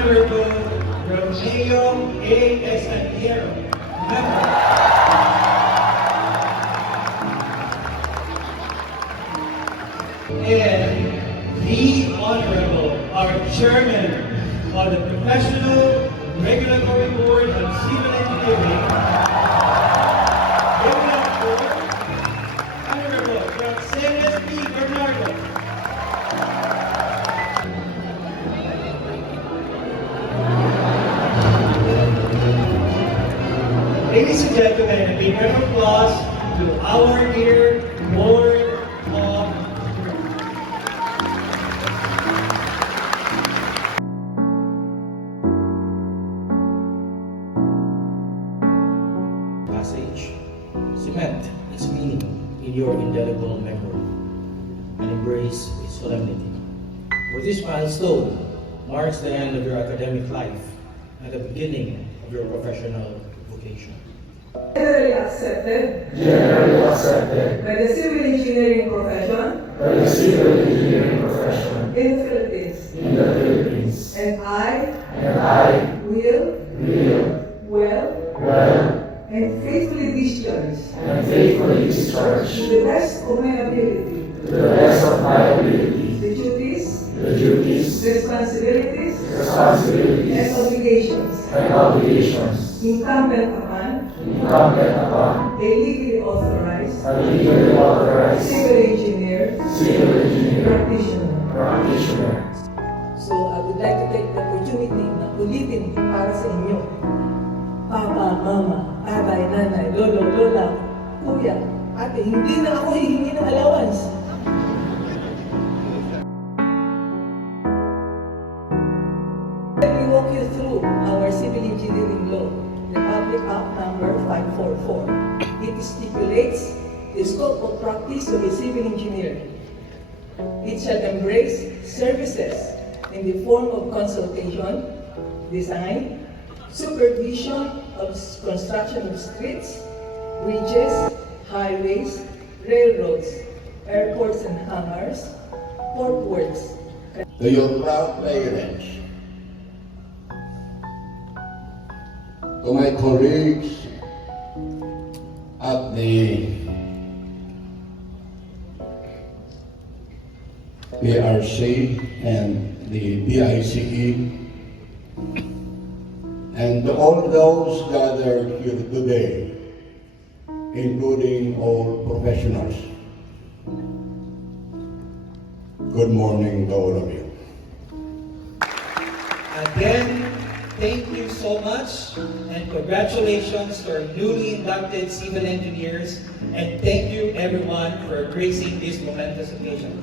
Honorable Romeo A. Estaniero, member. And the Honorable, our Chairman of the Professional Regulatory Board of Civil Engineering, Honorable Roxanne P. Bernardo. Ladies and gentlemen, a big round of applause to our dear Board of passage. Cement its meaning in your indelible memory and embrace its solemnity. For this milestone marks the end of your academic life and the beginning of your professional vocation. Generally accepted by the civil engineering profession in the Philippines. And I will well and faithfully discharge to the best of my ability the duties, responsibilities, and obligations incumbent upon a legally authorized civil engineer practitioner. So I would like to take the opportunity na ulitin para sa inyo. Papa, Mama, Tatay, Nanay, Lolo, Lola, Kuya, Ate, hindi na ako hihingi ng allowance. Let me walk you through our civil engineering law, Republic Act number 544. It stipulates the scope of practice of a civil engineer. It shall embrace services in the form of consultation, design, supervision of construction of streets, bridges, highways, railroads, airports and hangars, port works. To your proud parents, to my colleagues at the PRC and the BICE, and to all those gathered here today, including all professionals. Good morning to all of you. Again, thank you so much and congratulations to our newly inducted civil engineers, and thank you everyone for gracing this momentous occasion.